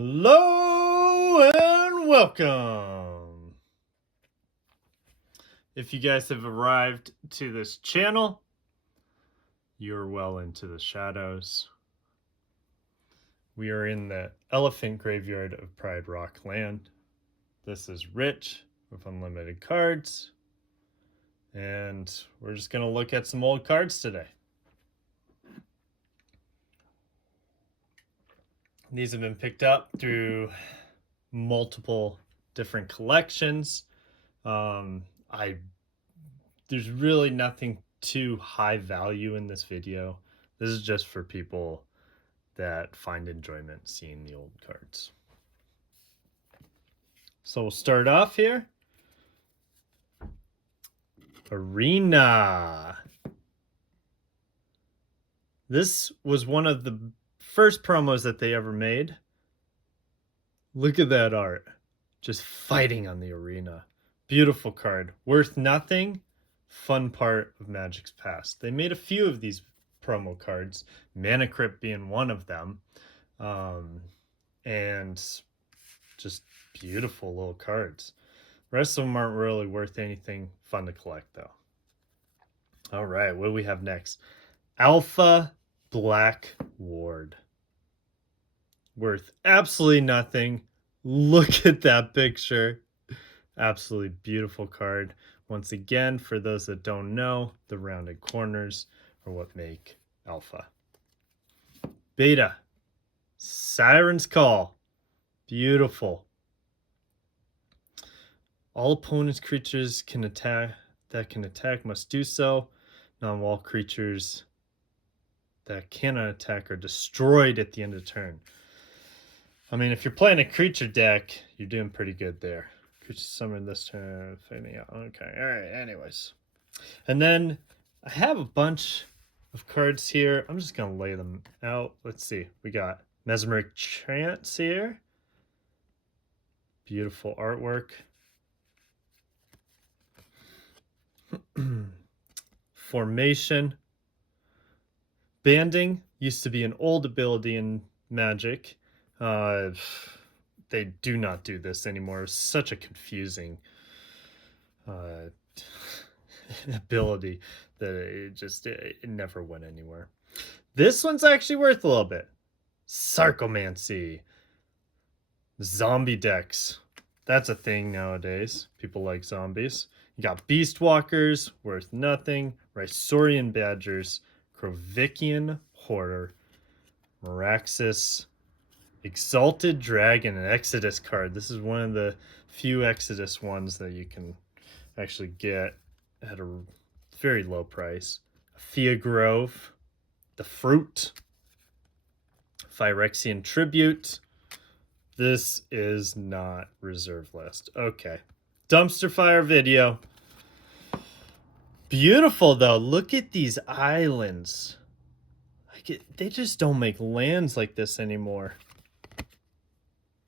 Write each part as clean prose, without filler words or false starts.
Hello and welcome. If you guys have arrived to this channel, you're well into the shadows. We are in the elephant graveyard of Pride Rock land. This is Rich with unlimited cards, and we're just going to look at some old cards today. These have been picked up through multiple different collections. There's really nothing too high value in this video. This is just for people that find enjoyment seeing the old cards. So we'll start off here. Arena. This was one of the first promos that they ever made. Look at that art. Just fighting on the arena. Beautiful card. Worth nothing. Fun part of Magic's past. They made a few of these promo cards, Mana Crypt being one of them, and just beautiful little cards. The rest of them aren't really worth anything. Fun to collect though. All right, what do we have next? Alpha Black Ward. Worth absolutely nothing. Look at that picture. Absolutely beautiful card. Once again, for those that don't know, the rounded corners are what make Alpha. Beta. Siren's Call. Beautiful. All opponents' creatures that can attack must do so. Non-wall creatures that cannot attack are destroyed at the end of turn. I mean, if you're playing a creature deck, you're doing pretty good there. Creature summoned this turn, fading out. Okay, all right, anyways. And then I have a bunch of cards here. I'm just going to lay them out. Let's see. We got Mesmeric Trance here. Beautiful artwork. Formation. Banding used to be an old ability in Magic. They do not do this anymore. It's such a confusing ability that it never went anywhere. This one's actually worth a little bit. Sarcomancy. Zombie decks. That's a thing nowadays. People like zombies. You got Beastwalkers, worth nothing. Rhysorian Badgers. Krovician Horror. Meraxis. Exalted Dragon, an Exodus card. This is one of the few Exodus ones that you can actually get at a very low price. Thea Grove, the Fruit, Phyrexian Tribute. This is not reserve list. Okay. Dumpster fire video. Beautiful though. Look at these islands. They just don't make lands like this anymore.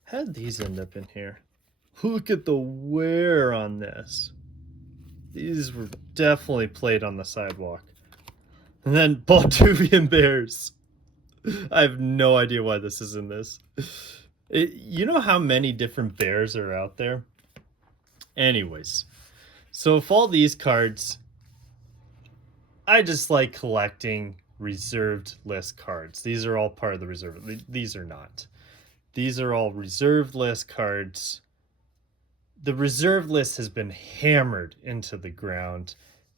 How did these end up in here? Look at the wear on this. These were definitely played on the sidewalk. And then Balduvian Bears. I have no idea why this is in this. You know how many different bears are out there? Anyways, so if all these cards, I just like collecting reserved list cards. These are all part of the reserve. These are not. These are all reserved list cards. The reserve list has been hammered into the ground.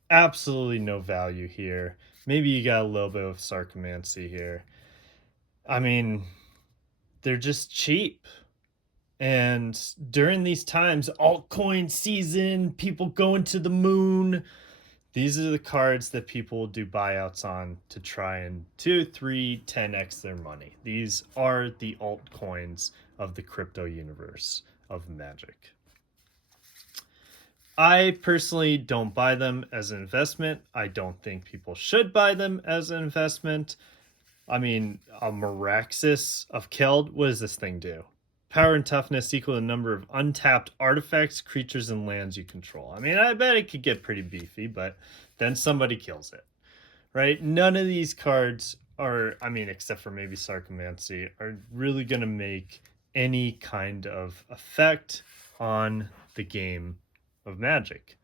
Absolutely no value here. Maybe you got a little bit of Sarcomancy here. I mean, they're just cheap. And during these times, altcoin season, people going to the moon, these are the cards that people will do buyouts on to try and 2, 3, 10x their money. These are the altcoins of the crypto universe of Magic. I personally don't buy them as an investment. I don't think people should buy them as an investment. I mean, a Meraxis of Keld, what does this thing do? Power and toughness equal the number of untapped artifacts, creatures, and lands you control. I mean, I bet it could get pretty beefy, but then somebody kills it, right? None of these cards are, I mean, except for maybe Sarcomancy, are really going to make any kind of effect on the game of Magic.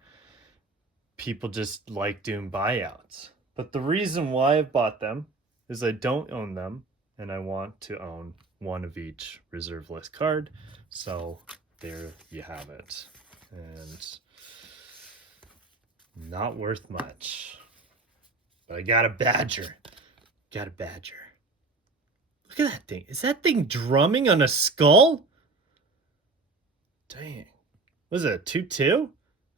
People just like doing buyouts. But the reason why I've bought them is I don't own them and I want to own one of each reserve list card. So there you have it. And not worth much. But I got a Badger. Got a Badger. Look at that thing. Is that thing drumming on a skull? Dang. Was it a 2-2?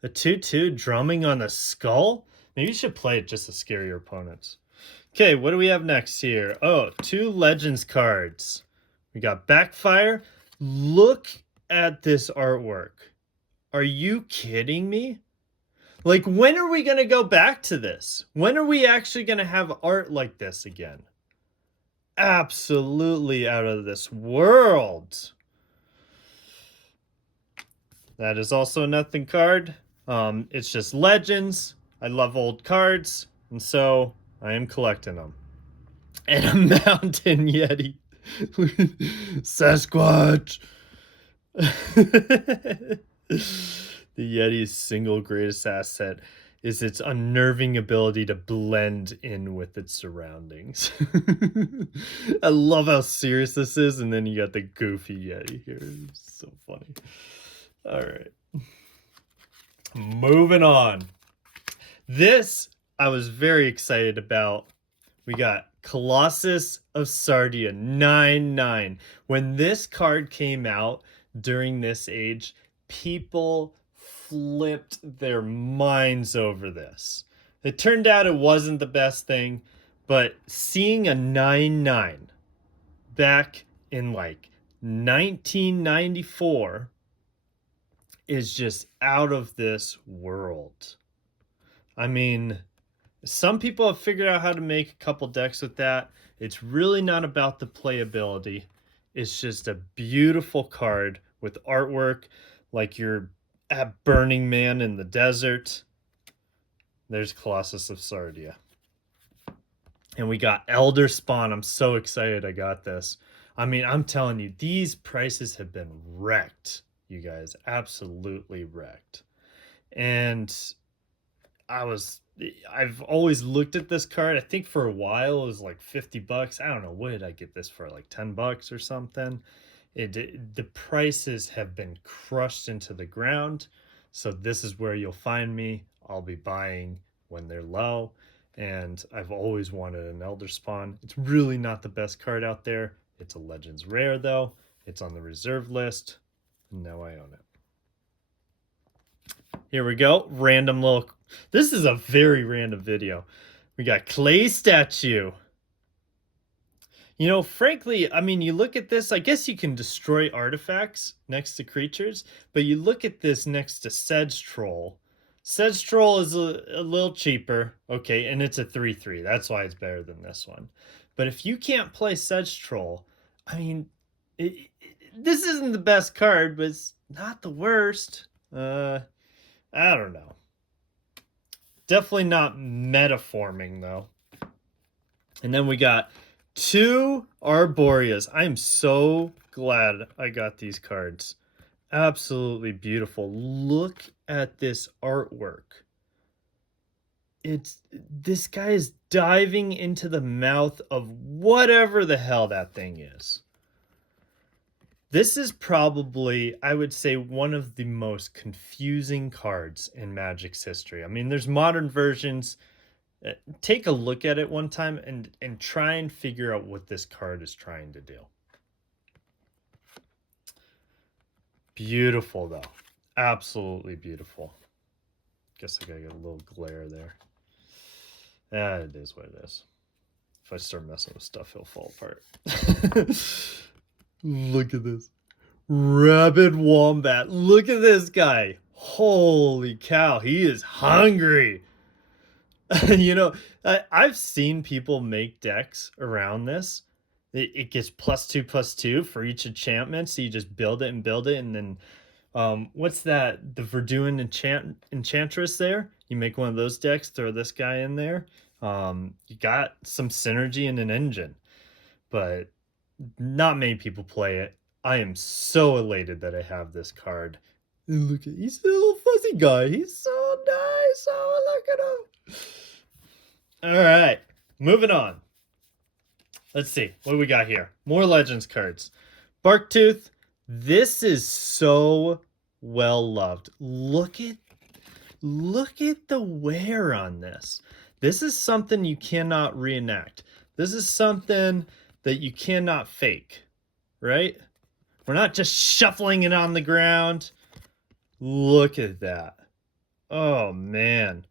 A 2-2 drumming on a skull? Maybe you should play it just to scare your opponents. Okay, what do we have next here? Oh, 2 Legends cards. We got Backfire. Look at this artwork. Are you kidding me? Like, when are we going to go back to this? When are we actually going to have art like this again? Absolutely out of this world. That is also a nothing card. It's just Legends. I love old cards, and so I am collecting them. And a Mountain Yeti. Sasquatch. The Yeti's single greatest asset is its unnerving ability to blend in with its surroundings. I love how serious this is, and then you got the goofy Yeti here. It's so funny. All right. Moving on. This I was very excited about. We got Colossus of Sardia 9/9. When this card came out during this age, people flipped their minds over this. It turned out it wasn't the best thing, but seeing a 9/9 back in like 1994 is just out of this world. I mean, some people have figured out how to make a couple decks with that. It's really not about the playability. It's just a beautiful card with artwork like you're at Burning Man in the desert. There's Colossus of Sardia. And we got Elder Spawn. I'm so excited I got this. I mean, I'm telling you, these prices have been wrecked, you guys. Absolutely wrecked. And I've always looked at this card. I think for a while it was like $50. I don't know, what did I get this for? Like $10 or something. The prices have been crushed into the ground. So this is where you'll find me. I'll be buying when they're low. And I've always wanted an Elder Spawn. It's really not the best card out there. It's a Legends rare though. It's on the reserve list. Now I own it. Here we go. Random little... This is a very random video. We got Clay Statue. You know, frankly, I mean, you look at this, I guess you can destroy artifacts next to creatures, but you look at this next to Sedge Troll. Sedge Troll is a little cheaper, okay, and it's a 3/3. That's why it's better than this one. But if you can't play Sedge Troll, I mean, this isn't the best card, but it's not the worst. I don't know. Definitely not metaforming, though. And then we got 2 Arborias. I'm so glad I got these cards. Absolutely beautiful. Look at this artwork. This guy is diving into the mouth of whatever the hell that thing is. This is probably, I would say, one of the most confusing cards in Magic's history. I mean, there's modern versions. Take a look at it one time and try and figure out what this card is trying to do. Beautiful, though. Absolutely beautiful. Guess I gotta get a little glare there. Yeah, it is what it is. If I start messing with stuff, it'll fall apart. Look at this. Rabid Wombat. Look at this guy. Holy cow. He is hungry. You know, I've seen people make decks around this. It gets +2/+2 for each enchantment. So you just build it, and then what's that? The Verduin Enchantress there. You make one of those decks, throw this guy in there. You got some synergy in an engine, but not many people play it. I am so elated that I have this card. And look at he's a little fuzzy guy. He's so nice. Oh, look at him. All right, moving on. Let's see what we got here. More Legends cards. Barktooth. This is so well loved. Look at the wear on this. This is something you cannot reenact. This is something that you cannot fake, right? We're not just shuffling it on the ground. Look at that. Oh man.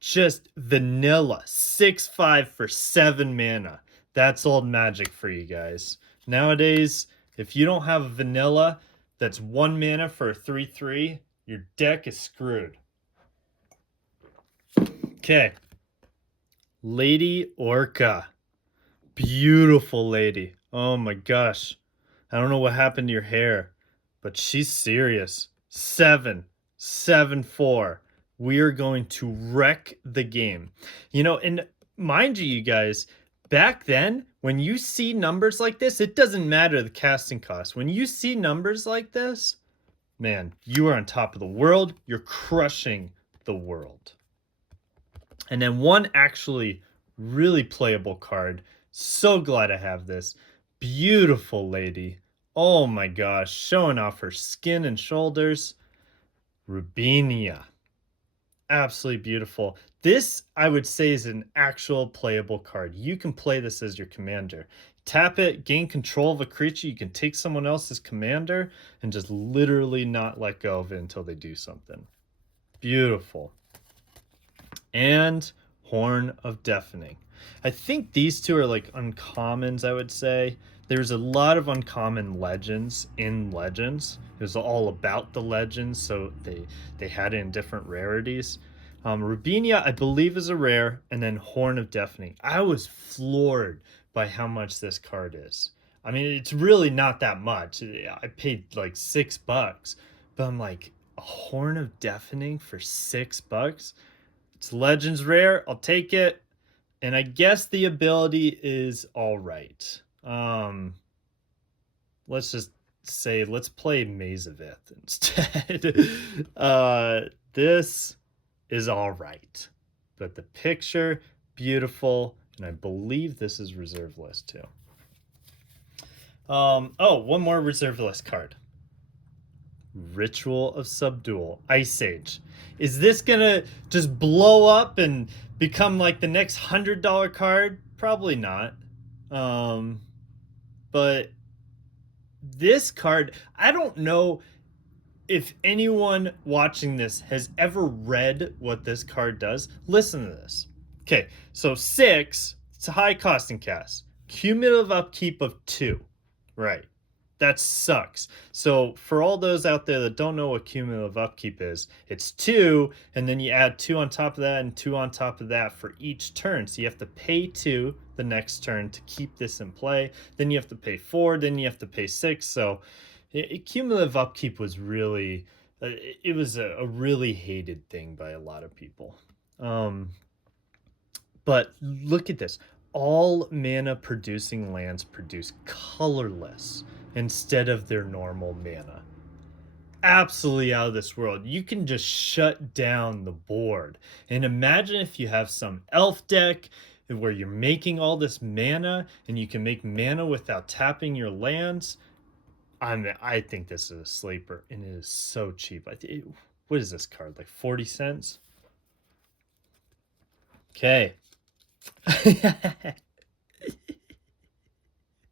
Just vanilla 6/5 for 7 mana. That's old magic for you guys. Nowadays, if you don't have a vanilla that's 1 mana for a 3/3, your deck is screwed. Okay. Lady Orca. Beautiful lady. Oh my gosh. I don't know what happened to your hair, but she's serious. 7/4. We are going to wreck the game. You know, and mind you guys, back then, when you see numbers like this, it doesn't matter the casting cost. When you see numbers like this, man, you are on top of the world. You're crushing the world. And then one actually really playable card. So glad I have this. Beautiful lady. Oh my gosh, showing off her skin and shoulders. Rubinia. Absolutely beautiful. This, I would say, is an actual playable card. You can play this as your commander. Tap it, gain control of a creature. You can take someone else's commander and just literally not let go of it until they do something. Beautiful. And Horn of Deafening. I think these two are like uncommons, I would say. There's a lot of uncommon legends in Legends. It was all about the legends, so they had it in different rarities. Rubinia, I believe, is a rare, and then Horn of Deafening. I was floored by how much this card is. I mean, it's really not that much. I paid like $6, but I'm like, a Horn of Deafening for $6? It's Legends rare. I'll take it. And I guess the ability is all right. Let's just say let's play Maze of Ith instead. This is all right. But the picture, beautiful. And I believe this is reserve list too. Oh, one more reserve list card. Ritual of Subdual, Ice Age. Is this gonna just blow up and become like the next $100 card? Probably not. But this card, I don't know if anyone watching this has ever read what this card does. Listen to this. Okay, so 6, it's a high costing cast. Cumulative upkeep of 2. Right. That sucks. So for all those out there that don't know what cumulative upkeep is, it's 2, and then you add 2 on top of that and 2 on top of that for each turn. So you have to pay 2 the next turn to keep this in play. Then you have to pay 4, then you have to pay 6. So cumulative upkeep was really, it was a really hated thing by a lot of people. But look at this. All mana producing lands produce colorless instead of their normal mana. Absolutely out of this world. You can just shut down the board. And imagine if you have some elf deck where you're making all this mana and you can make mana without tapping your lands. I think this is a sleeper and it is so cheap. What is this card? Like 40 cents? Okay. Look at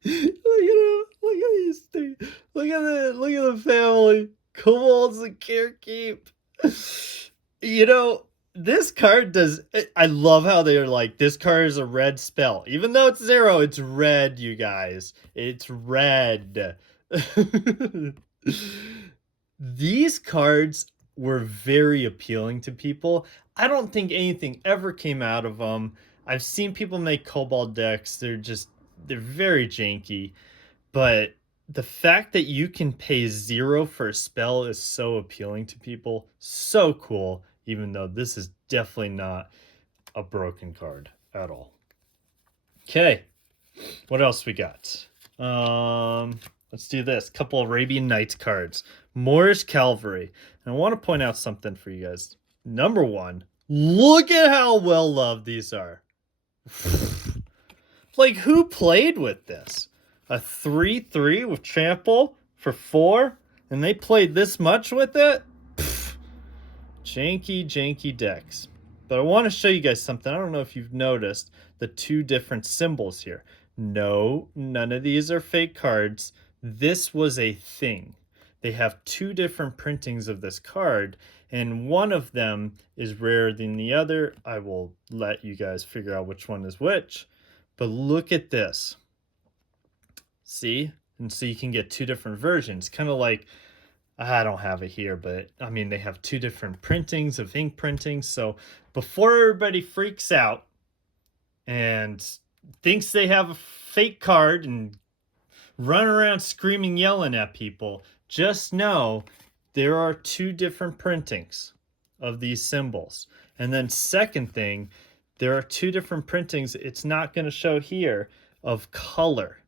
him. Look at these things. Look at the family. Kobolds and Carekeep. You know, this card does. I love how they're like, this card is a red spell. Even though it's 0, it's red, you guys. It's red. These cards were very appealing to people. I don't think anything ever came out of them. I've seen people make Kobold decks. They're very janky. But the fact that you can pay 0 for a spell is so appealing to people. So cool, even though this is definitely not a broken card at all. Okay, what else we got? Let's do this. Couple Arabian Nights cards. Moorish Cavalry. And I want to point out something for you guys. Number one, look at how well loved these are. Like, who played with this? A 3/3 with trample for 4? And they played this much with it? Pfft. Janky decks. But I want to show you guys something. I don't know if you've noticed the two different symbols here. No, none of these are fake cards. This was a thing. They have two different printings of this card, and one of them is rarer than the other. I will let you guys figure out which one is which. But look at this. See? And so you can get two different versions. Kind of like, I don't have it here, but I mean, they have two different printings of ink printing. So before everybody freaks out and thinks they have a fake card and run around screaming, yelling at people, just know there are two different printings of these symbols. And then second thing, there are two different printings. It's not going to show here of color,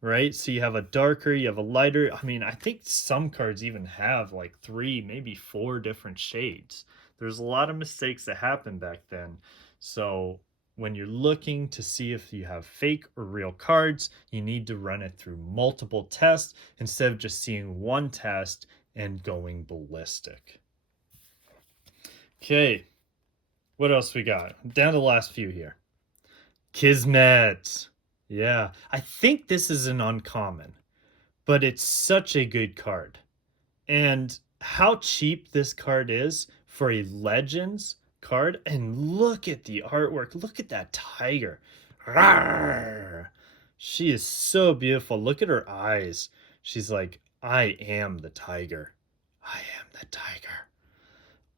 right? So you have a darker, you have a lighter. I mean, I think some cards even have like 3, maybe 4 different shades. There's a lot of mistakes that happened back then. So when you're looking to see if you have fake or real cards, you need to run it through multiple tests instead of just seeing one test and going ballistic. Okay, what else we got? Down to the last few here. Kismet. Yeah, I think this is an uncommon, but it's such a good card. And how cheap this card is for a Legends card. And look at the artwork. Look at that tiger. Rawr! She is so beautiful. Look at her eyes. She's like, I am the tiger. I am the tiger.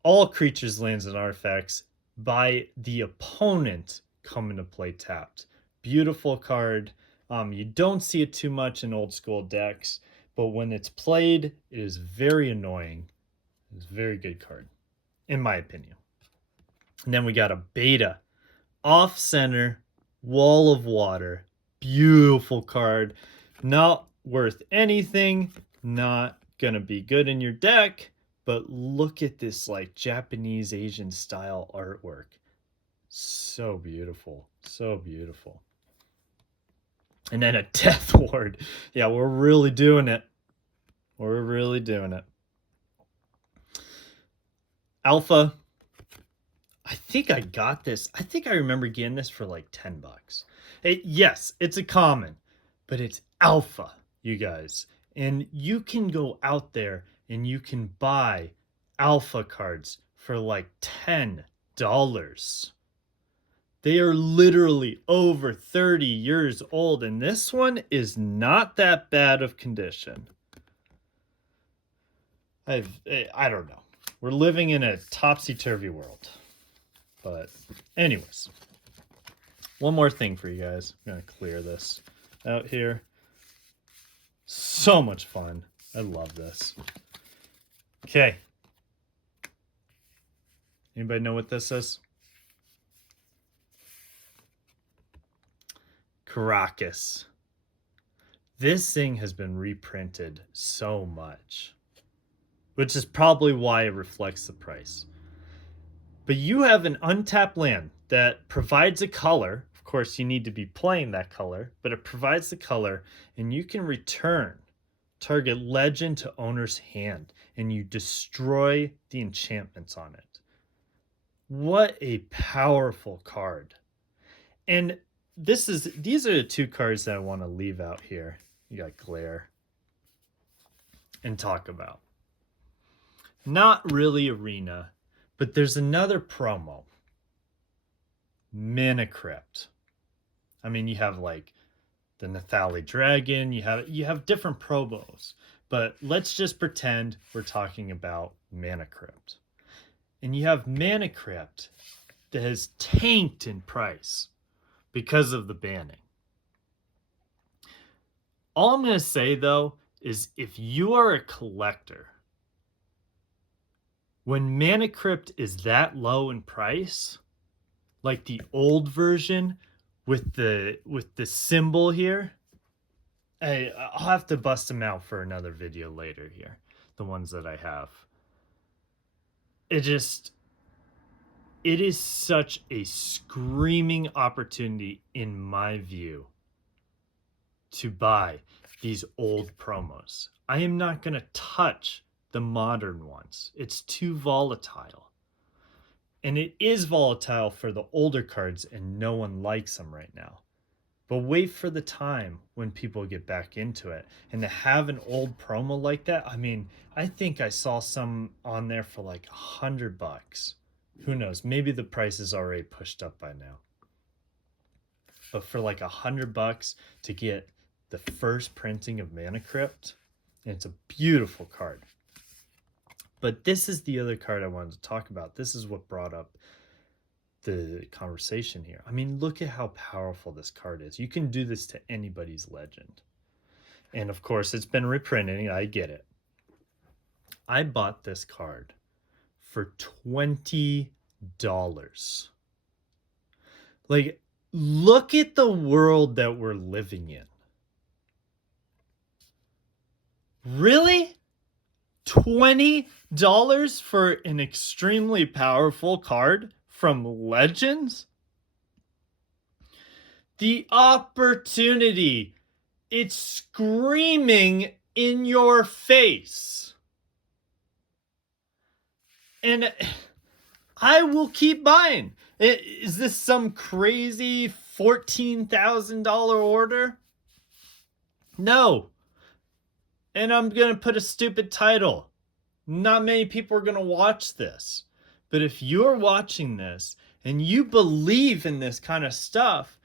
All creatures, lands, and artifacts by the opponent come into play tapped. Beautiful card. You don't see it too much in old school decks, but when it's played, it is very annoying. It's a very good card, in my opinion. And then we got a beta. Off center, Wall of Water. Beautiful card. Not worth anything. Not gonna be good in your deck. But look at this like Japanese Asian style artwork. So beautiful. So beautiful. And then a Death Ward. Yeah, we're really doing it. We're really doing it. Alpha. I think I got this. I think I remember getting this for like $10. Yes, it's a common, but it's alpha, you guys. And you can go out there and you can buy alpha cards for like $10. They are literally over 30 years old, and this one is not that bad of condition. I don't know. We're living in a topsy-turvy world. But anyways, one more thing for you guys. I'm going to clear this out here. So much fun. I love this. Okay. Anybody know what this is? Caracas. This thing has been reprinted so much, which is probably why it reflects the price. But you have an untapped land that provides a color. Of course, you need to be playing that color, but it provides the color, and you can return target legend to owner's hand, and you destroy the enchantments on it. What a powerful card. And these are the two cards that I want to leave out here. You got Glare and talk about. Not really Arena, but there's another promo. Mana Crypt. I mean, you have like the Nathali Dragon, you have different promos, but let's just pretend we're talking about Mana Crypt. And you have Mana Crypt that has tanked in price because of the banning. All I'm going to say, though, is if you are a collector, when Mana Crypt is that low in price, like the old version with the symbol here, Hey, I'll have to bust them out for another video later here. The ones that I have. It just it is such a screaming opportunity in my view to buy these old promos. I am not going to touch the modern ones. It's too volatile. And it is volatile for the older cards, and no one likes them right now. But wait for the time when people get back into it. And to have an old promo like that, I mean, I think I saw some on there for like $100. Who knows? Maybe the price is already pushed up by now. But for like $100 to get the first printing of Mana Crypt, and it's a beautiful card. But this is the other card I wanted to talk about. This is what brought up the conversation here. I mean, look at how powerful this card is. You can do this to anybody's legend. And of course, it's been reprinting. I get it. I bought this card for $20. Like, look at the world that we're living in. Really? $20 for an extremely powerful card from Legends? The opportunity. It's screaming in your face. And I will keep buying. Is this some crazy $14,000 order? No. And I'm going to put a stupid title. Not many people are going to watch this. But if you're watching this and you believe in this kind of stuff,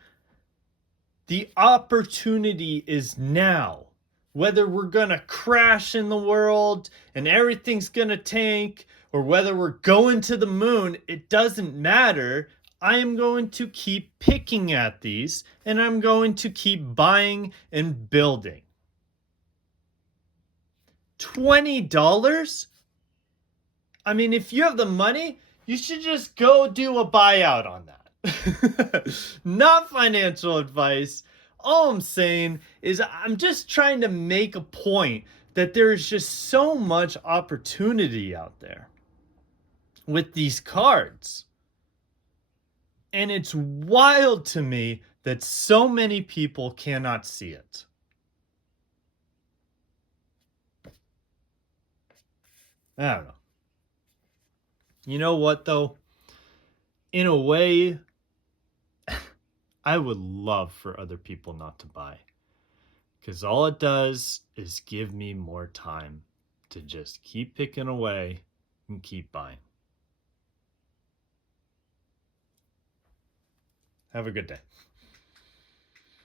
the opportunity is now. Whether we're going to crash in the world and everything's going to tank, or whether we're going to the moon, it doesn't matter. I am going to keep picking at these, and I'm going to keep buying and building. $20? I mean, if you have the money, you should just go do a buyout on that. Not financial advice. All I'm saying is I'm just trying to make a point that there is just so much opportunity out there with these cards. And it's wild to me that so many people cannot see it. I don't know. You know what, though? In a way, I would love for other people not to buy. Because all it does is give me more time to just keep picking away and keep buying. Have a good day.